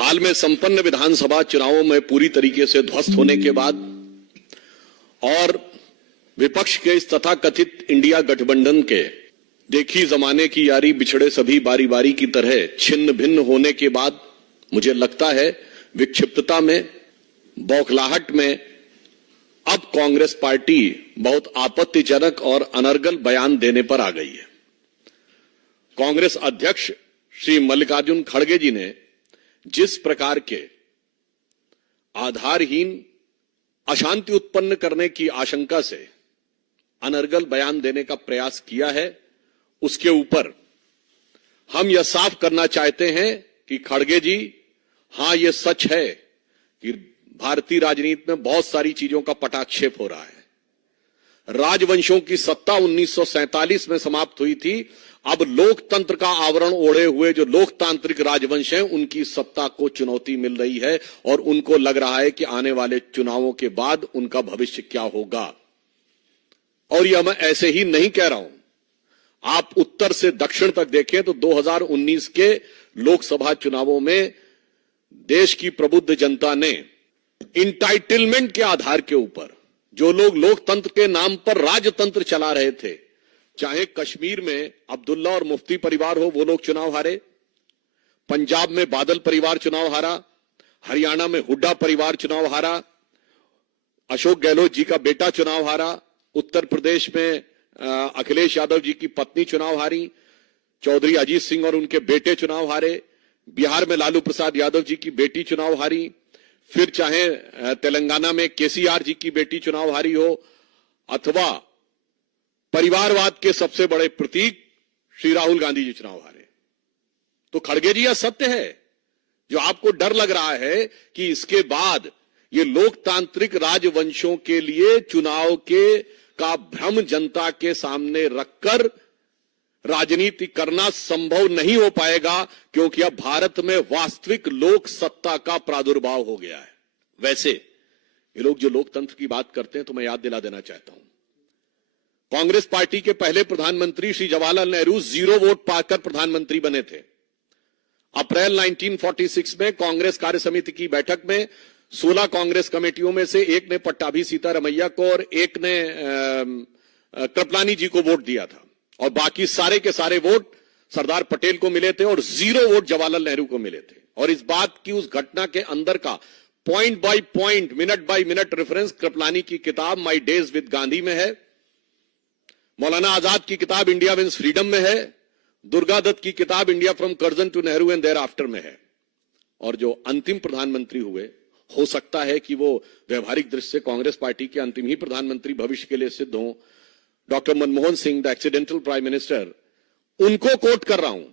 हाल में संपन्न विधानसभा चुनावों में पूरी तरीके से ध्वस्त होने के बाद और विपक्ष के इस तथाकथित इंडिया गठबंधन के देखी जमाने की यारी बिछड़े सभी बारी बारी की तरह छिन्न भिन्न होने के बाद मुझे लगता है विक्षिप्तता में, बौखलाहट में अब कांग्रेस पार्टी बहुत आपत्तिजनक और अनर्गल बयान देने पर आ गई है। कांग्रेस अध्यक्ष श्री मल्लिकार्जुन खड़गे जी ने जिस प्रकार के आधारहीन अशांति उत्पन्न करने की आशंका से अनर्गल बयान देने का प्रयास किया है, उसके ऊपर हम यह साफ करना चाहते हैं कि खड़गे जी, हां यह सच है कि भारतीय राजनीति में बहुत सारी चीजों का पटाक्षेप हो रहा है। राजवंशों की सत्ता 1947 में समाप्त हुई थी। अब लोकतंत्र का आवरण ओढ़े हुए जो लोकतांत्रिक राजवंश हैं, उनकी सत्ता को चुनौती मिल रही है और उनको लग रहा है कि आने वाले चुनावों के बाद उनका भविष्य क्या होगा। और यह मैं ऐसे ही नहीं कह रहा हूं। आप उत्तर से दक्षिण तक देखें तो 2019 के लोकसभा चुनावों में देश की प्रबुद्ध जनता ने इंटाइटलमेंट के आधार के ऊपर जो लोग लोकतंत्र के नाम पर राजतंत्र चला रहे थे, चाहे कश्मीर में अब्दुल्ला और मुफ्ती परिवार हो, वो लोग चुनाव हारे, पंजाब में बादल परिवार चुनाव हारा, हरियाणा में हुड्डा परिवार चुनाव हारा, अशोक गहलोत जी का बेटा चुनाव हारा, उत्तर प्रदेश में अखिलेश यादव जी की पत्नी चुनाव हारी, चौधरी अजीत सिंह और उनके बेटे चुनाव हारे, बिहार में लालू प्रसाद यादव जी की बेटी चुनाव हारी, फिर चाहे तेलंगाना में केसीआर जी की बेटी चुनाव हारी हो, अथवा परिवारवाद के सबसे बड़े प्रतीक श्री राहुल गांधी जी चुनाव हारे। तो खड़गे जी, यह सत्य है। जो आपको डर लग रहा है कि इसके बाद ये लोकतांत्रिक राजवंशों के लिए चुनाव के का भ्रम जनता के सामने रखकर राजनीति करना संभव नहीं हो पाएगा, क्योंकि अब भारत में वास्तविक लोक सत्ता का प्रादुर्भाव हो गया है। वैसे ये लोग जो लोकतंत्र की बात करते हैं, तो मैं याद दिला देना चाहता हूं, कांग्रेस पार्टी के पहले प्रधानमंत्री श्री जवाहरलाल नेहरू 0 वोट पाकर प्रधानमंत्री बने थे। अप्रैल 1946 में कांग्रेस कार्य समिति की बैठक में 16 कांग्रेस कमेटियों में से एक ने पट्टाभी सीतारमैया को और एक ने कृपलानी जी को वोट दिया था, और बाकी सारे के सारे वोट सरदार पटेल को मिले थे और 0 वोट जवाहरलाल नेहरू को मिले थे। और इस बात की, उस घटना के अंदर का point by point, minute by minute reference Kripalani की किताब माई डेज विद गांधी में है, मौलाना आजाद की किताब इंडिया विंस फ्रीडम में है, दुर्गा दत्त की किताब India from Curzon to Nehru and thereafter में है। और जो अंतिम प्रधानमंत्री हुए, हो सकता है कि वो व्यवहारिक दृष्टि से कांग्रेस पार्टी के अंतिम ही प्रधानमंत्री भविष्य के लिए सिद्ध हों, doctor Manmohan Singh, the accidental prime minister, उनको कोट कर रहा हूं।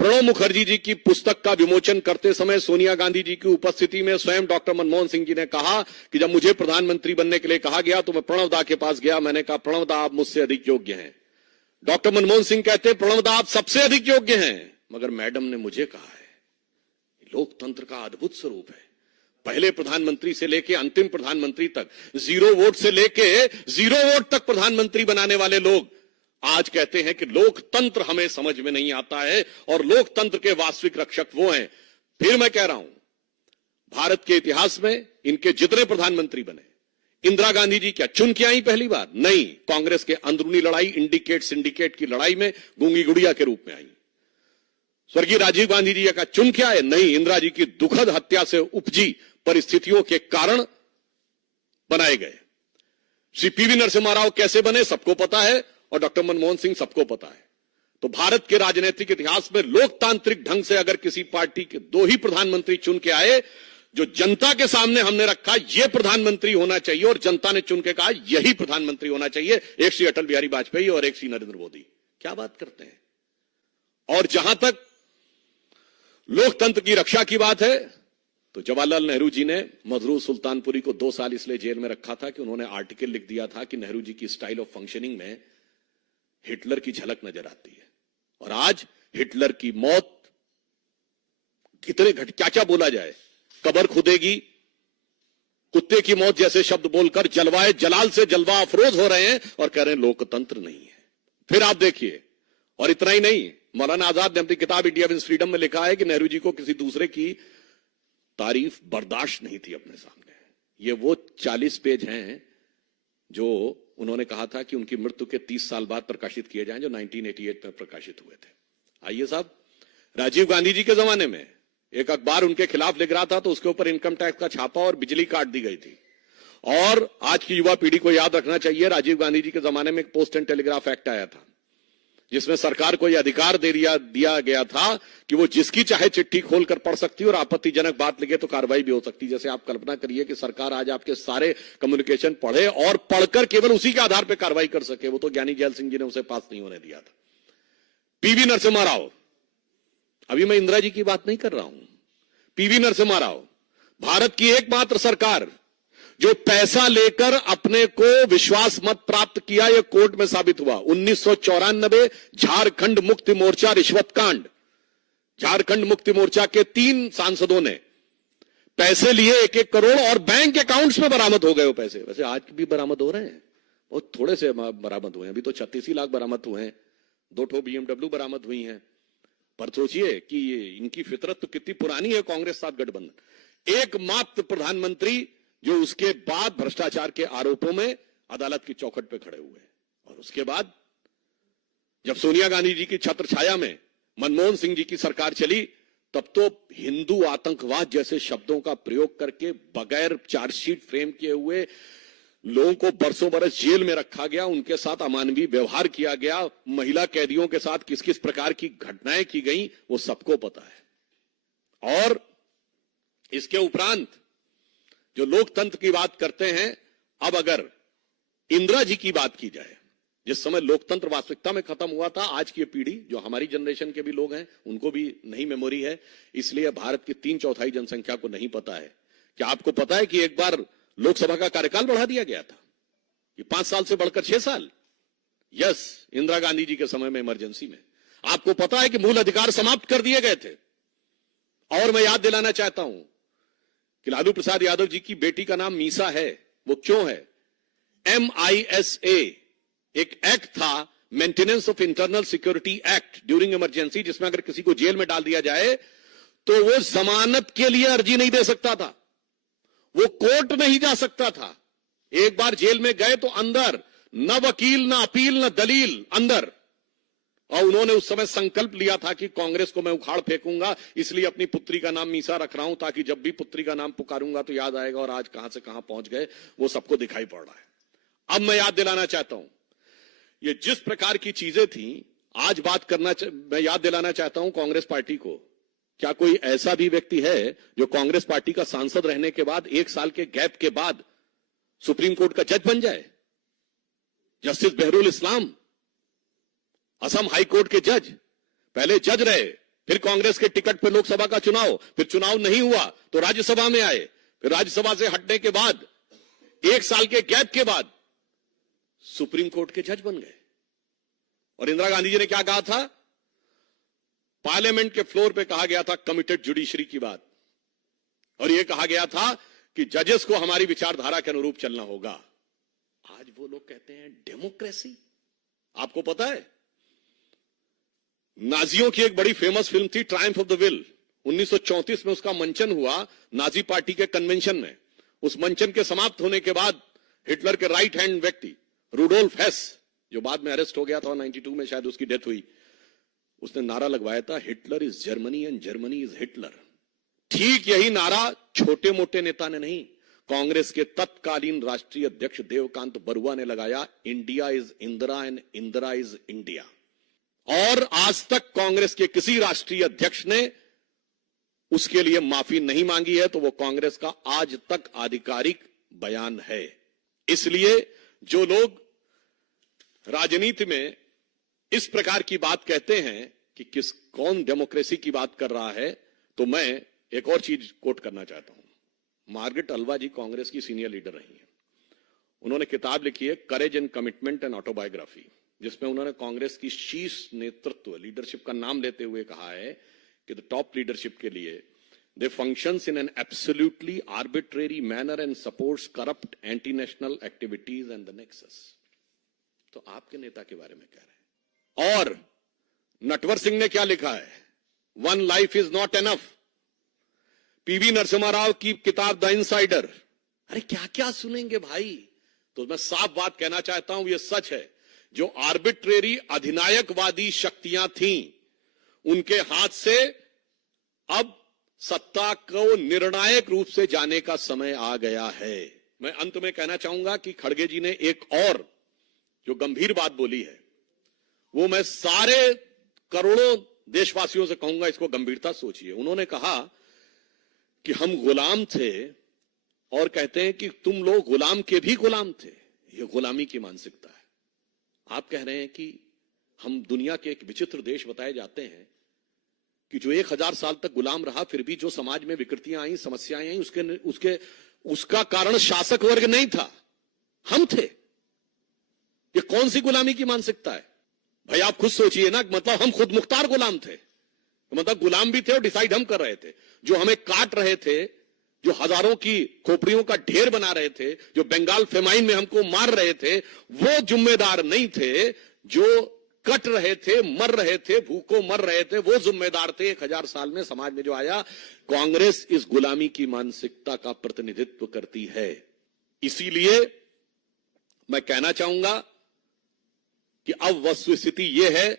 प्रणब मुखर्जी जी की पुस्तक का विमोचन करते समय सोनिया गांधी जी की उपस्थिति में स्वयं डॉक्टर मनमोहन सिंह जी ने कहा कि जब मुझे प्रधानमंत्री बनने के लिए कहा गया तो मैं प्रणब दा के पास गया, मैंने कहा प्रणब दा आप मुझसे अधिक योग्य हैं। डॉक्टर मनमोहन सिंह कहते प्रणब दा आप सबसे अधिक योग्य हैं, मगर मैडम ने मुझे कहा है। लोकतंत्र का अद्भुत स्वरूप है। पहले प्रधानमंत्री से लेके अंतिम प्रधानमंत्री तक, 0 वोट से लेके 0 वोट तक प्रधानमंत्री बनाने वाले लोग आज कहते हैं कि लोकतंत्र हमें समझ में नहीं आता है और लोकतंत्र के वास्तविक रक्षक वो हैं। फिर मैं कह रहा हूं, भारत के इतिहास में इनके जितने प्रधानमंत्री बने, इंदिरा गांधी जी क्या चुन के आई पहली बार? नहीं, कांग्रेस के अंदरूनी लड़ाई, इंडिकेट सिंडिकेट की लड़ाई में गूंगी गुड़िया के रूप में आई। स्वर्गीय राजीव गांधी जी का चुन के आए? नहीं, इंदिरा जी की दुखद हत्या से उपजी परिस्थितियों के कारण बनाए गए। श्री पीवी नरसिम्हा राव कैसे बने सबको पता है, और डॉक्टर मनमोहन सिंह सबको पता है। तो भारत के राजनीतिक इतिहास में लोकतांत्रिक ढंग से अगर किसी पार्टी के 2 ही प्रधानमंत्री चुन के आए, जो जनता के सामने हमने रखा यह प्रधानमंत्री होना चाहिए और जनता ने चुन के कहा यही प्रधानमंत्री होना चाहिए, एक श्री अटल बिहारी वाजपेयी और एक श्री नरेंद्र मोदी। क्या बात करते हैं। और जहां तक लोकतंत्र की रक्षा की बात है, तो जवाहरलाल नेहरू जी ने मजरूर सुल्तानपुरी को 2 साल इसलिए जेल में रखा था कि उन्होंने आर्टिकल लिख दिया था कि नेहरू जी की स्टाइल ऑफ फंक्शनिंग में हिटलर की झलक नजर आती है। और आज हिटलर की मौत कितने क्या क्या बोला जाए, कब्र खुदेगी, कुत्ते की मौत जैसे शब्द बोलकर जलवाए जलाल से जलवा अफरोज हो रहे हैं और कह रहे हैं लोकतंत्र नहीं है। फिर आप देखिए, और इतना ही नहीं, मौलाना आजाद ने अपनी किताब इंडिया विंस फ्रीडम में लिखा है कि नेहरू जी को किसी दूसरे की तारीफ बर्दाश्त नहीं थी अपने सामने। ये वो 40 पेज हैं जो उन्होंने कहा था कि उनकी मृत्यु के 30 साल बाद प्रकाशित किए जाएं, जो 1988 में प्रकाशित हुए थे। आइए साहब, राजीव गांधी जी के जमाने में एक अखबार उनके खिलाफ लिख रहा था तो उसके ऊपर इनकम टैक्स का छापा और बिजली काट दी गई थी। और आज की युवा पीढ़ी को याद रखना चाहिए, राजीव गांधी जी के जमाने में एक पोस्ट एंड टेलीग्राफ एक्ट आया था, जिसमें सरकार को यह अधिकार दिया गया था कि वो जिसकी चाहे चिट्ठी खोलकर पढ़ सकती और आपत्तिजनक बात लिखे तो कार्रवाई भी हो सकती। जैसे आप कल्पना करिए कि सरकार आज आपके सारे कम्युनिकेशन पढ़े और पढ़कर केवल उसी के आधार पर कार्रवाई कर सके। वो तो ज्ञानी जैल सिंह जी ने उसे पास नहीं होने दिया था। पीवी नरसिम्हा राव, अभी मैं इंदिरा जी की बात नहीं कर रहा हूं, पीवी नरसिम्हा राव, भारत की एकमात्र सरकार जो पैसा लेकर अपने को विश्वास मत प्राप्त किया, यह कोर्ट में साबित हुआ। 1994 झारखंड मुक्ति मोर्चा रिश्वत कांड, झारखंड मुक्ति मोर्चा के 3 सांसदों ने पैसे लिए 1-1 करोड़ और बैंक अकाउंट्स में बरामद हो गए वो पैसे। वैसे आज भी बरामद हो रहे हैं, बहुत थोड़े से बरामद हुए हैं, अभी तो 36 लाख बरामद हुए हैं, 2 ठो BMW बरामद हुई हैं। पर सोचिए कि इनकी फितरत तो कितनी पुरानी है कांग्रेस साथ गठबंधन। एकमात्र प्रधानमंत्री जो उसके बाद भ्रष्टाचार के आरोपों में अदालत की चौखट पे खड़े हुए। और उसके बाद जब सोनिया गांधी जी की छत्र छाया में मनमोहन सिंह जी की सरकार चली, तब तो हिंदू आतंकवाद जैसे शब्दों का प्रयोग करके बगैर चार्जशीट फ्रेम किए हुए लोगों को बरसों बरस जेल में रखा गया, उनके साथ अमानवीय व्यवहार किया गया, महिला कैदियों के साथ किस किस प्रकार की घटनाएं की गई वो सबको पता है। और इसके उपरांत जो लोकतंत्र की बात करते हैं, अब अगर इंदिरा जी की बात की जाए, जिस समय लोकतंत्र वास्तविकता में खत्म हुआ था, आज की पीढ़ी जो हमारी जनरेशन के भी लोग हैं उनको भी नहीं मेमोरी है, इसलिए भारत की 3/4 जनसंख्या को नहीं पता है। क्या आपको पता है कि एक बार लोकसभा का कार्यकाल बढ़ा दिया गया था, कि 5 साल से बढ़कर 6 साल? यस, इंदिरा गांधी जी के समय में इमरजेंसी में। आपको पता है कि मूल अधिकार समाप्त कर दिए गए थे। और मैं याद दिलाना चाहता हूं कि लालू प्रसाद यादव जी की बेटी का नाम मीसा है। वो क्यों है? MISA एक एक्ट था, maintenance of internal security act during emergency, जिसमें अगर किसी को जेल में डाल दिया जाए तो वो जमानत के लिए अर्जी नहीं दे सकता था, वो कोर्ट नहीं जा सकता था। एक बार जेल में गए तो अंदर, न वकील, न अपील, न दलील, अंदर। और उन्होंने उस समय संकल्प लिया था कि कांग्रेस को मैं उखाड़ फेंकूंगा, इसलिए अपनी पुत्री का नाम मीसा रख रहा हूं, ताकि जब भी पुत्री का नाम पुकारूंगा तो याद आएगा। और आज कहां से कहां पहुंच गए वो सबको दिखाई पड़ रहा है। अब मैं याद दिलाना चाहता हूं, ये जिस प्रकार की चीजें थी, आज मैं याद दिलाना चाहता हूं कांग्रेस पार्टी को, क्या कोई ऐसा भी व्यक्ति है जो कांग्रेस पार्टी का सांसद रहने के बाद 1 साल के गैप के बाद सुप्रीम कोर्ट का जज बन जाए? जस्टिस बहरुल इस्लाम, असम हाई कोर्ट के जज, पहले जज रहे, फिर कांग्रेस के टिकट पर लोकसभा का चुनाव, फिर चुनाव नहीं हुआ तो राज्यसभा में आए, फिर राज्यसभा से हटने के बाद 1 साल के गैप के बाद सुप्रीम कोर्ट के जज बन गए। और इंदिरा गांधी जी ने क्या कहा था? पार्लियामेंट के फ्लोर पे कहा गया था कमिटेड जुडिशरी की बात, और यह कहा गया था कि जजेस को हमारी विचारधारा के अनुरूप चलना होगा। आज वो लोग कहते हैं डेमोक्रेसी। आपको पता है, नाजियों की एक बड़ी फेमस फिल्म थी ट्रायम्फ ऑफ द विल, 1934 में उसका मंचन हुआ नाजी पार्टी के कन्वेंशन में। उस मंचन के समाप्त होने के बाद हिटलर के राइट हैंड व्यक्ति रूडोल्फ हेस, जो बाद में अरेस्ट हो गया था, 92 में शायद उसकी डेथ हुई, उसने नारा लगवाया था, Hitler is Germany and Germany is Hitler. ठीक यही नारा छोटे मोटे नेता ने नहीं, कांग्रेस के तत्कालीन राष्ट्रीय अध्यक्ष देवकांत बरुआ ने लगाया, India is Indira and Indira is India. और आज तक कांग्रेस के किसी राष्ट्रीय अध्यक्ष ने उसके लिए माफी नहीं मांगी है, तो वो कांग्रेस का आज तक आधिकारिक बयान है। इसलिए जो लोग राजनीति में इस प्रकार की बात कहते हैं कि कौन डेमोक्रेसी की बात कर रहा है, तो मैं एक और चीज कोट करना चाहता हूं। मार्गरेट अल्वा जी कांग्रेस की सीनियर लीडर रही हैं। उन्होंने किताब लिखी है courage and commitment and autobiography, जिसमें उन्होंने कांग्रेस की शीर्ष नेतृत्व लीडरशिप का नाम लेते हुए कहा है कि द टॉप लीडरशिप के लिए they functions in an absolutely arbitrary manner and supports corrupt anti national activities and the nexus. तो आपके नेता के बारे में कह रहे हैं। और नटवर सिंह ने क्या लिखा है? One life is not enough, PV Narasimha Rao की किताब द इनसाइडर। अरे क्या क्या सुनेंगे भाई। तो मैं साफ बात कहना चाहता हूं, यह सच है, जो आर्बिट्रेरी अधिनायकवादी शक्तियां थीं, उनके हाथ से अब सत्ता को निर्णायक रूप से जाने का समय आ गया है। मैं अंत में कहना चाहूंगा कि खड़गे जी ने एक और जो गंभीर बात बोली है, वो मैं सारे करोड़ों देशवासियों से कहूंगा, इसको गंभीरता सोचिए। उन्होंने कहा कि हम गुलाम थे और कहते हैं कि तुम लोग गुलाम के भी गुलाम थे। यह गुलामी की मानसिकता है। आप कह रहे हैं कि हम दुनिया के एक विचित्र देश बताए जाते हैं कि जो 1000 साल तक गुलाम रहा, फिर भी जो समाज में विकृतियां आई, समस्याएं आई, उसका कारण शासक वर्ग नहीं था, हम थे। ये कौन सी गुलामी की मानसिकता है भाई? आप खुद सोचिए ना। मतलब हम खुद मुख्तार गुलाम थे, मतलब गुलाम भी थे और डिसाइड हम कर रहे थे। जो हमें काट रहे थे, जो हजारों की खोपड़ियों का ढेर बना रहे थे, जो बंगाल फेमाइन में हमको मार रहे थे, वो जिम्मेदार नहीं थे। जो कट रहे थे, मर रहे थे, भूखों मर रहे थे, वो जिम्मेदार थे। 1000 साल में समाज में जो आया, कांग्रेस इस गुलामी की मानसिकता का प्रतिनिधित्व करती है। इसीलिए मैं कहना चाहूंगा कि अब वस्तुस्थिति यह है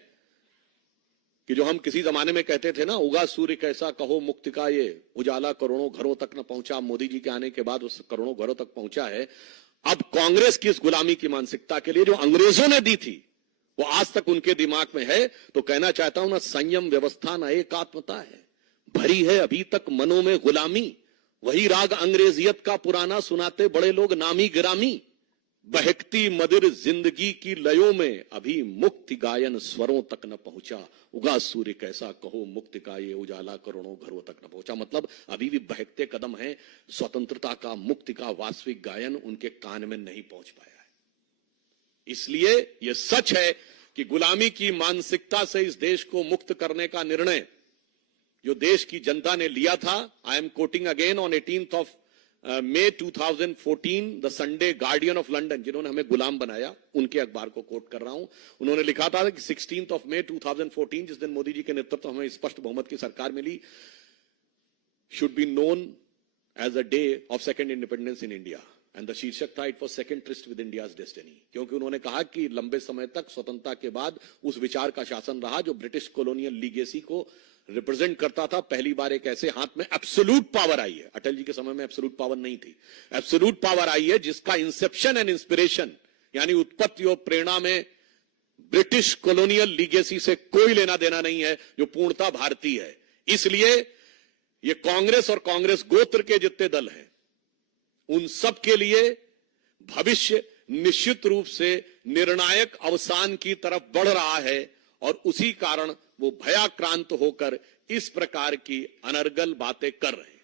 कि जो हम किसी जमाने में कहते थे ना, उगा सूर्य कैसा कहो मुक्ति का ये उजाला करोड़ों घरों तक न पहुंचा, मोदी जी के आने के बाद उस करोड़ों घरों तक पहुंचा है। अब कांग्रेस की इस गुलामी की मानसिकता के लिए जो अंग्रेजों ने दी थी, वो आज तक उनके दिमाग में है। तो कहना चाहता हूं ना, संयम व्यवस्था न एकात्मता है, भरी है अभी तक मनों में गुलामी। वही राग अंग्रेजियत का पुराना सुनाते बड़े लोग नामी गिरामी। बहकती मदिर जिंदगी की लयों में अभी मुक्ति गायन स्वरों तक न पहुंचा। उगा सूर्य कैसा कहो मुक्ति का ये उजाला करोड़ों घरों तक न पहुंचा। मतलब अभी भी बहकते कदम हैं, स्वतंत्रता का, मुक्ति का वास्तविक गायन उनके कान में नहीं पहुंच पाया है। इसलिए यह सच है कि गुलामी की मानसिकता से इस देश को मुक्त करने का निर्णय जो देश की जनता ने लिया था, I am quoting again, on 18th of May 2014 the Sunday guardian of London, जिन्होंने हमें गुलाम बनाया, उनके अखबार को कोट कर रहा हूं। उन्होंने लिखा था कि 16th of May 2014, जिस दिन मोदी जी के नेतृत्व हमें स्पष्ट बहुमत की सरकार मिली, should be known as a day of second independence in India. And the शीर्षक था, it was second tryst with India's destiny. क्योंकि उन्होंने कहा कि लंबे समय तक स्वतंत्रता के बाद उस विचार का शासन रहा जो ब्रिटिश कॉलोनियल लीगेसी को रिप्रेजेंट करता था। पहली बार एक ऐसे हाथ में एब्सोल्यूट पावर आई है। अटल जी के समय में एब्सोल्यूट पावर नहीं थी, एब्सोल्यूट पावर आई है जिसका इंसेप्शन एंड इंस्पिरेशन, यानी उत्पत्ति और प्रेरणा में ब्रिटिश कॉलोनियल लीगेसी से कोई लेना देना नहीं है, जो पूर्णता भारतीय है। इसलिए ये कांग्रेस और कांग्रेस गोत्र के जितने दल हैं, उन सब के लिए भविष्य निश्चित रूप से निर्णायक अवसान की तरफ बढ़ रहा है। और उसी कारण वो भयाक्रांत होकर इस प्रकार की अनर्गल बातें कर रहे हैं।